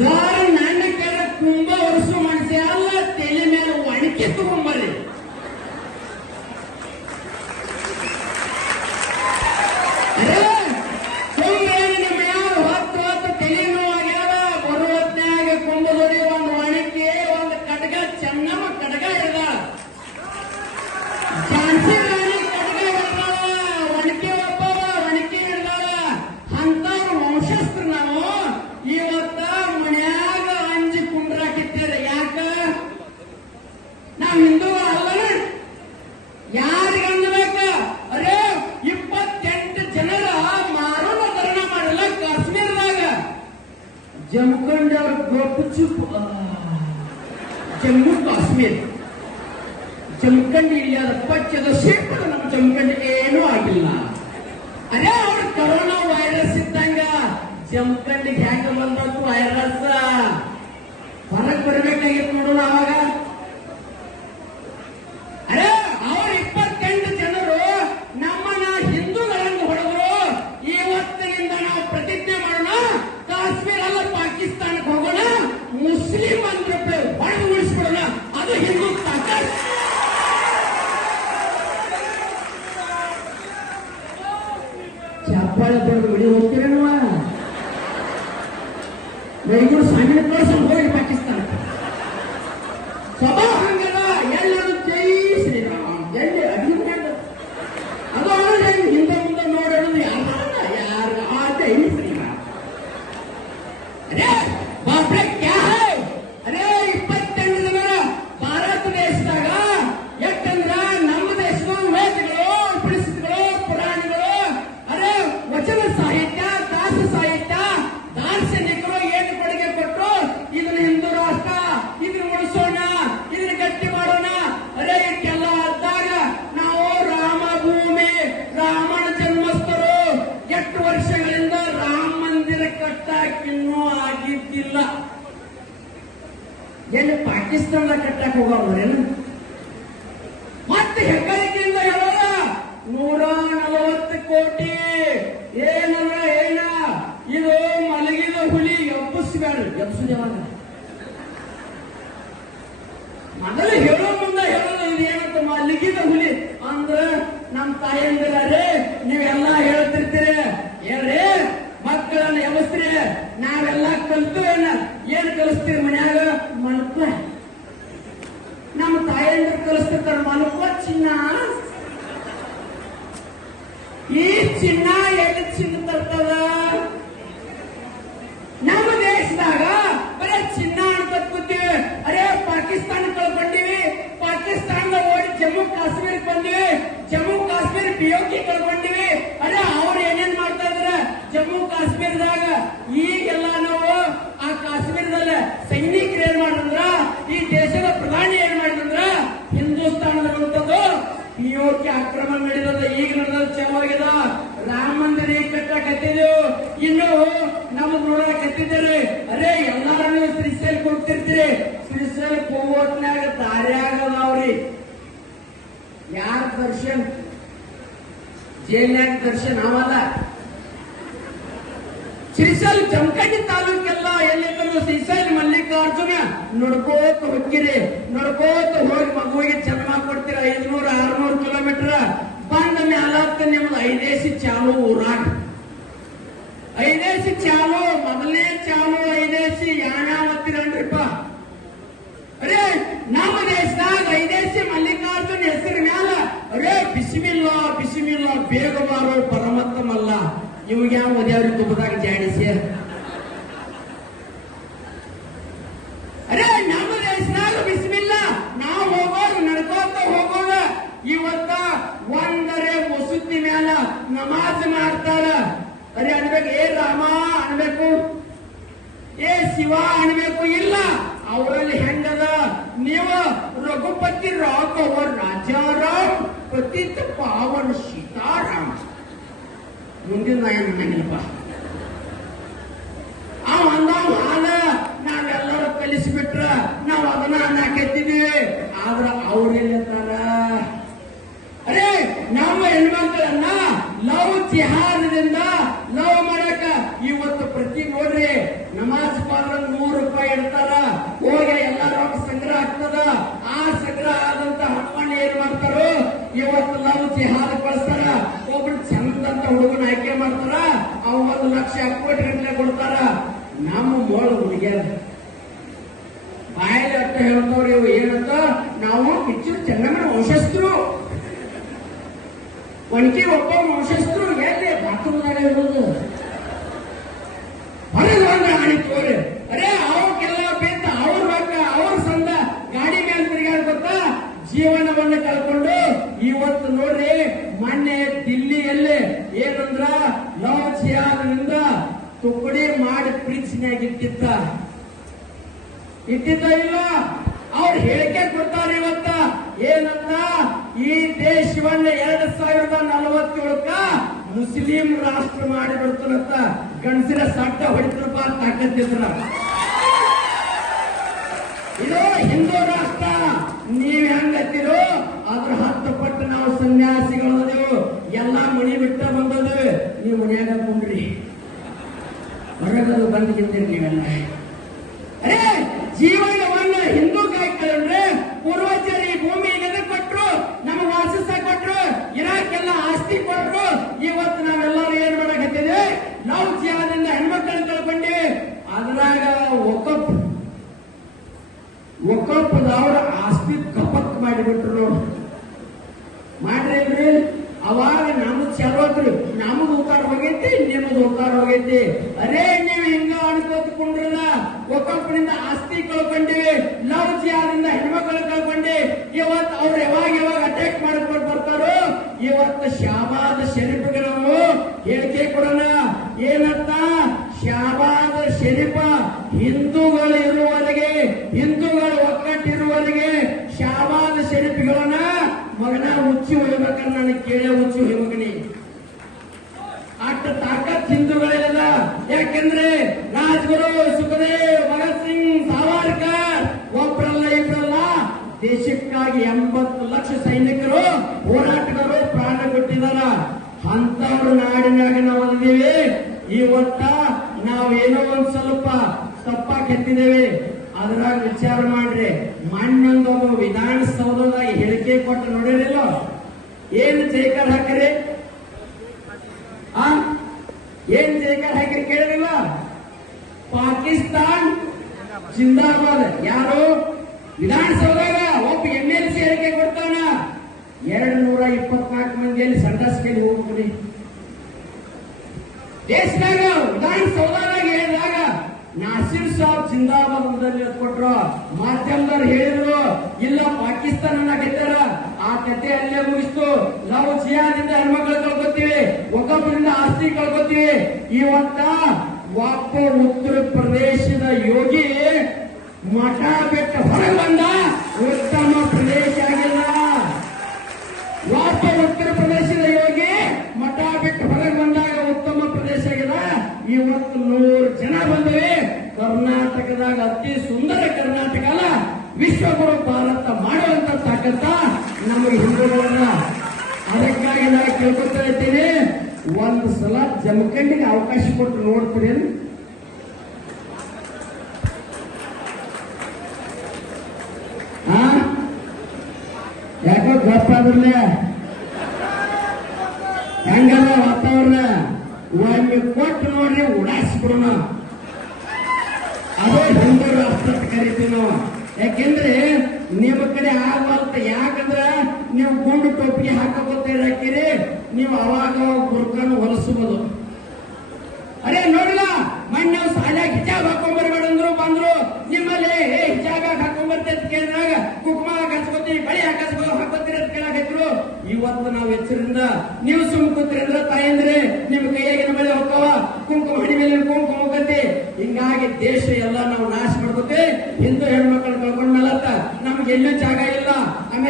ನನ್ನ ಕೆಲ ಕುಂಭ ವರ್ಷ ಮಾಡಿಸಿ ಅಲ್ಲ ತಲೆ ಮೇಲೆ ಒಣಕೆ ತಗೊಂಬರ್ರಿ ಅರೇ, ಕುಂಭ ಏನು ನಿಮ್ಮ ಯಾರು ಹೊತ್ತು ಹೊತ್ತು ತಲೆ ನೋವಾಗ್ಯಾವ ಬರೋ ಹೊತ್ನ್ಯಾಗ ಕುಂಭದೊಡಿ ಒಂದು ಒಣಕೆ ಒಂದು ಕಡಗ ಚೆನ್ನಮ್ಮ ಕಡಗ ಹಿಡ್ದಾಳ ಝಾನ್ಸಿ ರಾಣಿ ಕಡಗ ಹಿಡ್ದಾಳ ಒಣಕೆ ಒಬ್ಬವ ಒಣಕೆ ಹಿಡ್ದಾಳ ಅಂತವ್ರ ವಂಶಸ್ತ್ರ ನಾವು ಇವತ್ತ ಮನ್ಯಾಗ ಅಂಜಿ ಕುಂಡ್ರಾಕಿದ್ದೀರ ಯಾಕ ನಾವ್ ಹಿಂದೂ ಅಲ್ಲನ ಯಾರಿಗೆ ಅನ್ಬೇಕ ಅರೇ ಇಪ್ಪತ್ತೆಂಟು ಜನರ ಮಾರೋಣ ಧರಣ ಮಾಡಲ್ಲ ಕಾಶ್ಮೀರದಾಗ ಜಮ್ಖಂಡ್ ಅವ್ರ ಗೊತ್ತು ಚುಪ್ ಆ, ಜಮ್ಮು ಕಾಶ್ಮೀರ ಜಮಖಂಡಿ ಇಲ್ಲದ ಪಚ್ಚದ ಸೇರ್ಪಡ ನಮ್ಮ ಜಮಖಂಡಿ ಏನೂ ಆಗಿಲ್ಲ ಅದೇ ಅವ್ರ ಕರೋನಾ ವೈರಸ್ ಇದ್ದಂಗ ಜಮಖಂಡಿಗೆ ಹೆಂಗ ಬಂದದ್ದು ವೈರಸ್ ಹೊರಗೆ ಬರ್ಬೇಕಾಗಿತ್ತು ನೋಡೋಣ ಅವಾಗ ಚಪ್ಪಾಳೆ ಬರೋದು ಬಿಡಿ ಹೋಗ್ತೀರೇನುವ ಬೆಂಗಳೂರು ಸಣ್ಣ ಕಳ್ಸೋದು ಎಲ್ಲಿ ಪಾಕಿಸ್ತಾನದಾಗ ಕಟ್ಟಕ್ ಹೋಗೋರೇನು ಮತ್ತೆ ಹೆಗ್ಗಳಿಕೆಯಿಂದ ಹೇಳೋದ ನೂರ ನಲವತ್ತು ಕೋಟಿ. ಏನಲ್ಲ ಏನ ಇದು ಮಲಗಿದ ಹುಲಿ ಎಬ್ಬಿಸ್ಬೇಡ. ಎಬ್ಸುದು ಯಾವಾಗ? ಮೊದಲು ಹೇಳೋ ಮುಂದೆ ಹೇಳೋದು ಇದೇನಂತ ಮಲಗಿದ ಹುಲಿ. ಅಂದ್ರ ನಮ್ ತಾಯಂದಿರೇ ನೀವೆಲ್ಲ ಹೇಳ್ತಿರ್ತೀರಿ. ಏನ್ರಿ? ಮಕ್ಕಳನ್ನ ಎಬ್ಬಿಸ್ತೀರಿ. ನಾವೆಲ್ಲ ಕಲ್ತು ಏನ್? ಕಲಿಸ್ತೀರಿ ಮನ್ಯಾಗ ಮಲ್ಕ. ನಮ್ಮ ತಾಯಂದ್ರ ಕಲಿಸ್ತಿರ್ತಾರ ಮಲ್ಕ ಚಿನ್ನ. ಈ ಚಿನ್ನ ಎಲ್ಲಿ ಚಿನ್ನ ತರ್ತದ ಯಾರ ದರ್ಶನ್ ಜೈಲ್ನಾಗ ದರ್ಶನ್ ಅವಲ್ಲ ಜಂಕಟ್ಟಿ ಜಮಖಂಡಿ ತಾಲೂಕೆಲ್ಲ ಎಲ್ಲಿದ್ರು ಸೀಸಲ್ ಮಲ್ಲಿಕಾರ್ಜುನ, ನೋಡ್ಕೋತ ಹೋಗ್ತೀರಿ, ನೋಡ್ಕೋತ ಹೋಗಿ ಮಗುವಿಗೆ ಜನ್ಮ ಕೊಡ್ತೀರ, ಐದ್ನೂರ, ಆರ್ನೂರು ಕಿಲೋಮೀಟರ್ ಬಂದ ಮ್ಯಾಲತ್ತ ನಿಮ್ದು ಐದೇಸಿ ಚಾಲು ಊರಾಗ. ಐದೇಸಿ ಚಾಲು, ಮೊದಲನೇ ಚಾಲು ಐದೇಸಿ ಯಾಣಾವತ್ತಿರನ್ರಿಪ್ಪ ಅರೇ, ನಮ್ಮ ದೇಶದಾಗ ಐದೇಸಿ ಅರೇ ಬಿಸಿಮಿಲ್ಲ ಬೇಗ ಬಾರೋ ಪರಮತ್ತಮಲ್ಲ. ನಿಮ್ಗೆ ಯಾವ ಮದ್ಯಾವ್ರಿ ತುಪ್ಪದಾಗ ಜಾಡಿಸಿ ಅರೇ, ನಮ್ಮ ದೇಶನಾಗ ಬಿಸಿಲಿಲ್ಲ. ನಾವು ಹೋಗೋರು ನಡ್ಕೋತ ಹೋಗೋದ ಇವತ್ತ ಒಂದರೆ ಮುಸುತ್ತಿ ಮ್ಯಾಲ ನಮಾಜ್ ಮಾಡ್ತಾರ. ಅರೆ, ಅನ್ಬೇಕು, ಏ ರಾಮ, ಅನ್ಬೇಕು. ಏ ಶಿವ, ಅನ್ಬೇಕು, ಇಲ್ಲ. ಅವರಲ್ಲಿ ಹೆಂಗದ? ನೀವು ರಘುಪತಿ ಗೊತ್ತಿತ್ತಪ್ಪ ಅವನು ಸೀತಾರಾಮ ಮುಂದಿನ ನಾಯನ ನೆನಪ ಹುಡುಗ್ಯಾರ ಬಾಯಲ್ಲಿ ಅಟ್ಟ ಹೇಳ್ತಾವ್ರಿ ಏನಂತ? ನಾವು ಕಿಚ್ಚು ಚೆನ್ನಮ್ಮನ ವಂಶಸ್ಥರು. ಒಣಕಿ ಒಬ್ಬ ವಂಶಸ್ಥರು ಎಲ್ಲಿ? ಬಾತ್ರೂಮ್ದಾಗ ಇರೋದು. ಅರೇ ಅವಕ್ಕೆಲ್ಲ ಬೇತ ಅವ್ರ ಮಕ್ಕ ಅವ್ರ ಸಂದ ಗಾಡಿ ಮೇಲೆ ತಿರುಗಾಡ್ ಗೊತ್ತಾ? ಜೀವನವನ್ನು ಕಳ್ಕೊಂಡು ಇವತ್ತು ನೋಡ್ರಿ, ಮೊನ್ನೆ ದಿಲ್ಲಿಯಲ್ಲಿ ಏನಂದ್ರ ಲವ್ ಜಿಯಾದ್ರಿಂದ ತುಕಡಿ ಮಾಡಿ ಫ್ರಿಡ್ಜ್ನ್ಯಾಗ ಇಟ್ಟಿದ್ದ. ಇಟ್ಟಿದ್ದ ಇಲ್ಲ. ಅವ್ರು ಹೇಳಿಕೆ ಕೊಡ್ತಾರೆ ಇವತ್ತ. ಏನಂತ ಈ ದೇಶವನ್ನ ಎರಡ್ ಸಾವಿರದ ನಲವತ್ತೇಳಕ್ಕ ಮುಸ್ಲಿಂ ರಾಷ್ಟ್ರ ಮಾಡಿ ಬಿಡ್ತಾನಂತ ಗಣಸಿನ ಸಟ್ಟ ಅಂತ ತಾಕತ್ತಿದ್ರ. ಇದು ಹಿಂದೂ ರಾಷ್ಟ್ರ. ನೀವ್ ಹೆಂಗತ್ತಿರೋ ಅದ್ರ ಹತ್ತು ಪಟ್ಟು ನಾವು ಸನ್ಯಾಸಿಗಳು ಎಲ್ಲಾ ಮಣಿ ಬಿಟ್ಟ ಬಂದದೇವೆ ನೀವು ಮನೆಯಾಗ ಕುಂಡ್ರಿ ಹೊರಗದು ಗೆದ್ದಿರಿ ನೀವೆಲ್ಲ ಅರೇ ಜೀವನವನ್ನ ಹಿಂದೂ ಕಾಯ್ಕೊಂಡ್ರೆ ಪೂರ್ವಜರಿ ಭೂಮಿ ಎದಕ್ ಕೊಟ್ರು, ನಮಗೆ ವಾಸಿಸ ಕೊಟ್ರು ಇರಾಕೆಲ್ಲ ಆಸ್ತಿ ಕೊಟ್ರು. ಇವತ್ತು ನಾವೆಲ್ಲರೂ ಏನ್ ಮಾಡಕತ್ತೀವಿ ನಾವು ಜೀವನದಿಂದ ಹೆಣ್ಮಕ್ಳನ್ನ ಕಳ್ಕೊಂಡಿವಿ. ಅದ್ರಾಗ ಒಕ್ಕಪ್, ಒಕ್ಕಪ್ಪದವ್ರ ಆಸ್ತಿ ಕಪತ್ ಮಾಡಿಬಿಟ್ರು ಮಾಡ್ರಿ ಅವಾಗ ನಮಗ್ ಸರ್ವತ್ರು ನಮಗ್ ಉಪಕಾರ ಹೋಗೈತಿ ನಿಮಗ್ ಉಪಕಾರ ಹೋಗೈತಿ. ಅರೇ, ನೀವು ಹಿಂಗ ಅನ್ಕೋತ್ಕೊಂಡ್ರಲ್ಲ ಒಕ್ಕಪ್ಪನಿಂದ ಆಸ್ತಿ ಕಳ್ಕೊಂಡಿವಿ ಲವ್ ಜಿಯಾದಿಂದ ಹೆಣ್ಮಕ್ಳು ಕಳ್ಕೊಂಡಿ, ಇವತ್ತು ಅವ್ರು ಯಾವಾಗ ಯಾವಾಗ ಅಟ್ಯಾಕ್ ಮಾಡ್ಕೊಂಡು ಬರ್ತಾರೋ, ಇವತ್ತು ಶ್ಯಾಮಾದ ಶರೀಫ್ಗೆ ನಾವು ಹೇಳಿಕೆ ಕೊಡೋಣ. ಏನಂತ ಶ್ಯಾಮಾದ ಶರೀಫ ಹಿಂದೂಗಳು ಹೊಡಿಬೇಕಂತ ನನಗೆ ಕೇಳೇ ಹುಚ್ಚಿ ಹೊಡಿಬೇಕನಿ ಅಷ್ಟ ತಾಕತ್ ಹಿಂದೂಗಳಿಲ್ಲ ಯಾಕೆಂದ್ರೆ ರಾಜ್ಗುರು ಸುಖದೇವ್ ಭಗತ್ ಸಿಂಗ್ ಸಾವರ್ಕರ್ ಒಬ್ಬರಲ್ಲ ಇಬ್ರಲ್ಲ. ದೇಶಕ್ಕಾಗಿ ಎಂಬತ್ತು ಲಕ್ಷ ಸೈನಿಕರು ಹೋರಾಟಗಾರರು ಪ್ರಾಣ ಕೊಟ್ಟಿದಾರ. ಅಂತವ್ರ ನಾಡಿನಾಗ ನಾವು ಬಂದಿದ್ದೀವಿ ಇವತ್ತ ನಾವೇನೋ ಒಂದ್ ಸ್ವಲ್ಪ ತಪ್ಪಾಗಿ ಕೆತ್ತಿದ್ದೇವೆ ಅದ್ರಾಗ ವಿಚಾರ ಮಾಡ್ರಿ. ಮಣ್ಣೊಂದೊಬ್ಬ ವಿಧಾನಸೌಧದಾಗ ಹೇಳಿಕೆ ಕೊಟ್ಟು ನೋಡಿರಲಿಲ್ಲ? ಏನ್ ಜೇಕರ್ ಹಾಕಿರಿ? ಆ? ಏನ್ ಜೇಕರ್ ಹಾಕಿರಿ ಕೇಳಿಲ್ಲ ಪಾಕಿಸ್ತಾನ್ ಜಿಂದಾಬಾದ್. ಯಾರು? ವಿಧಾನಸೌಧದ ಒಬ್ಬ ಎಂ ಎಲ್ ಸಿ ಹೇಳಿಕೆ ಕೊಡ್ತಾನ. ಎರಡು ನೂರ ಇಪ್ಪತ್ನಾಲ್ಕು ಮಂದಿಯಲ್ಲಿ ಸಂಡಸ್ಕೇಲಿ ಹೋಗ್ಬಿಡಿ. ದೇಶದಾಗ, ವಿಧಾನಸೌಧದಾಗ ಹೇಳಿದಾಗ, ನಾಸಿರ್ ಸಾಬ್ ಜಿಂದಾಬಾದ್ ಕೊಟ್ರು ಮಾಧ್ಯಮದವ್ರು ಹೇಳಿದ್ರು, ಇಲ್ಲ ಪಾಕಿಸ್ತಾನ ಗೆದ್ದಾರ ಆ ಕತೆ ಅಲ್ಲೇ ಮುಗಿಸ್ತು. ನಾವು ಜಿಯಾದಿಂದ ಹೆಣ್ಮಕ್ಳು ಕಳ್ಕೊತೀವಿ ಒಬ್ಬೊಬ್ಬರಿಂದ ಆಸ್ತಿ ಕಳ್ಕೊತೀವಿ. ಇವತ್ತ ವಾಪ ಉತ್ತರ ಪ್ರದೇಶದ ಯೋಗಿ ಮಠ ಬೆಟ್ಟ ಹೊರಗೆ ಬಂದ. ಉತ್ತಮ ಪ್ರದೇಶ ಆಗಿಲ್ಲ. ವಾಪ ಉತ್ತರ ಪ್ರದೇಶದ ಯೋಗಿ ಮಠ ಬೆಟ್ಟ ಹೊರಗೆ ಬಂದಾಗ ಉತ್ತಮ ಪ್ರದೇಶ ಆಗಿಲ್ಲ. ಇವತ್ತು ನೂರು ಜನ ಬಂದವೆ. ಕರ್ನಾಟಕದಾಗ ಅತಿ ಸುಂದರ ಕರ್ನಾಟಕ ಅಲ್ಲ. ವಿಶ್ವಗುರು ಭಾರತ ಮಾಡುವಂತ ತಾಕತ್ತ ನಮಗೆ ಹಿಂದೂಗಳನ್ನ ಅದಕ್ಕಾಗಿ ನಾನು ಕೇಳ್ಕೊತಾ ಇದ್ದೀನಿ. ಒಂದು ಸಲ ಜಮಖಂಡಿಗೆ ಅವಕಾಶ ಕೊಟ್ಟು ನೋಡ್ತೀರಿ ಯಾಕೋ ಗೊತ್ತಾದ್ರಲ್ಲ? ಹೆಂಗಲ್ಲ ವಾತಾವರಣ. ಒಮ್ಮೆ ಕೊಟ್ಟು ನೋಡ್ರಿ, ಉಡಾಯಿಸ್ಬಿಡೋಣ. ಅದೇ ಹಿಂದೂ ರಾಷ್ಟ್ರ ಕರಿತೀವಿ ನಾವು. ಯಾಕೆಂದ್ರೆ ನಿಮ್ಮ ಕಡೆ ಆಗಬಾರ್ದ ಯಾಕಂದ್ರ ನೀವು ಗುಂಡು ಟೊಪ್ಪಿ ಹಾಕೋಬೋತೀರಿ ಹಾಕಿರಿ ನೀವು ಅವಾಗ ಗುರುಕನ್ನು ಹೊಲಸಬಹುದು ಅರೇ ನೋಡಿಲ್ಲ, ಮಣ್ಣು ಶಾಲ್ಯಾಗ ಹಿಜಾಬ್ ಹಾಕೊಂಡ್ಬರ್ಬೇಡ ಅಂದ್ರು ಬಂದ್ರು ನಿಮ್ಮಲ್ಲಿ ಏ ಹಿಜಾಬ್ ಯಾಕೆ ಹಾಕೊಂಡ್ಬರ್ತೀವಿ ಅಂತ ಕೇಳಿದಾಗ ಕುಕ್ಮ ಹಚ್ಕೋತೀವಿ ಬಳಿ ಹಾಕಸ್ಕೋ ಹಾಕೋತೀರಿ ಅಂತ ಕೇಳಾಕತ್ರು ಇವತ್ತು ನಾವು ಎಚ್ಚರಿಂದ ನೀವು ಸುಮ್ ಕೂತ್ರಿ ಅಂದ್ರೆ ತಾಯಂದ್ರೆ ನಿಮ್ ಕೈಯಾಗಿನ ಬಳಿ ಹೋಗ್ತಾವ ಕುಂಕುಮ ಹಣಿ ಮೇಲೆ ಕುಂಕುಮ ಹೋಗತಿ ಹಿಂಗಾಗಿ ದೇಶ ಎಲ್ಲ ನಾವು ನಾಶ ಮಾಡ್ಕೋತೀವಿ ಹಿಂದೂ ಹೆಣ್ಮಕ್ಳು ಕಳ್ಕೊಂಡ್ಮೇಲತ್ತ ನಮ್ಗೆ ಎಲ್ಲೂ ಜಾಗ ಇಲ್ಲ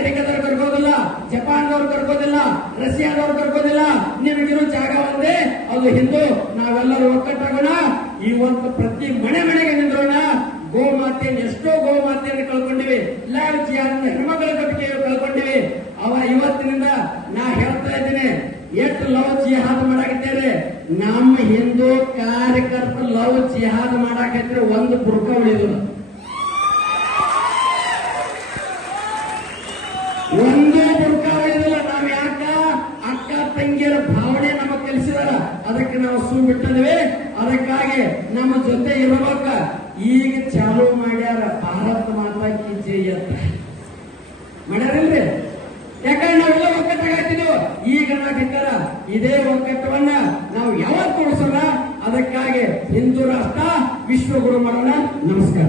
ಅಮೆರಿಕದವ್ರು ಕರ್ಕೋದಿಲ್ಲ ಜಪಾನ್ದವ್ರು ಕರ್ಕೋದಿಲ್ಲ ರಷ್ಯಾದವ್ರು ಕರ್ಕೋದಿಲ್ಲ ನಿಮಗಿರೋ ಜಾಗ ಒಂದೇ, ಅದು ಹಿಂದೂ. ನಾವೆಲ್ಲರೂ ಒಕ್ಕಟ್ಟಾಗೋಣ. ಒಂದು ಪ್ರತಿ ಮನೆ ಮನೆಗೆ ನಿಂದ್ರೋಣ ಗೋಮಾತೆಯನ್ನು ಎಷ್ಟೋ ಗೋಮಾತೆಯನ್ನು ಕಳ್ಕೊಂಡಿವಿ. ಲಾಲ್ಜಿ ಅಂತ ಹೆಣ್ಮಗಳ ಕಟ್ಟಿಗೆ ಕಳ್ಕೊಂಡಿವಿ. ಅವ ಇವತ್ತಿನಿಂದ ನಾ ಹೇಳ್ತಾ ಇದ್ದೀನಿ, ಎಷ್ಟು ಲವ್ ಜಿಹಾದ್ ಮಾಡಾಕತ್ತೇರಿ ನಮ್ಮ ಹಿಂದೂ ಕಾರ್ಯಕರ್ತರು ಲವ್ ಜಿಹಾದ್ ಮಾಡಾಕಿದ್ರೆ ಒಂದು ಬುರ್ಕ ಉಳಿದು ಒಂದೇ ಬುರ್ಕ ಉಳಿದಿಲ್ಲ ನಾವ್ ಯಾಕ ಅಕ್ಕ ತಂಗಿಯರ ಭಾವನೆ ನಮಗ್ ಕಲಿಸಿದಾರ ಅದಕ್ಕೆ ನಾವು ಸೂ ಬಿಟ್ಟಿದ್ವಿ ಅದಕ್ಕಾಗಿ ನಮ್ಮ ಜೊತೆ ಇರಬೇಕ ಈಗ ಚಾಲು ಮಾಡ್ಯಾರ ಭಾರತ ಮಾತಾ ಕಿ ಜೈ ಅಂತ. ಮಾಡ್ಯಾರಲ್ರಿ? ಯಾಕಂದ್ರೆ ನಾವೆಲ್ಲ ಒಕ್ಕಟ್ಟಾಗ್ತಿದ್ವು ಈಗ ಕರ್ನಾಟಕರ ಇದೇ ಒಕ್ಕಟ್ಟವನ್ನ ನಾವು ಯಾವತ್ತು ಕೊಡಿಸೋಣ ಅದಕ್ಕಾಗಿ ಹಿಂದೂ ರಾಷ್ಟ್ರ ವಿಶ್ವಗುರು ಮಾಡೋಣ. ನಮಸ್ಕಾರ.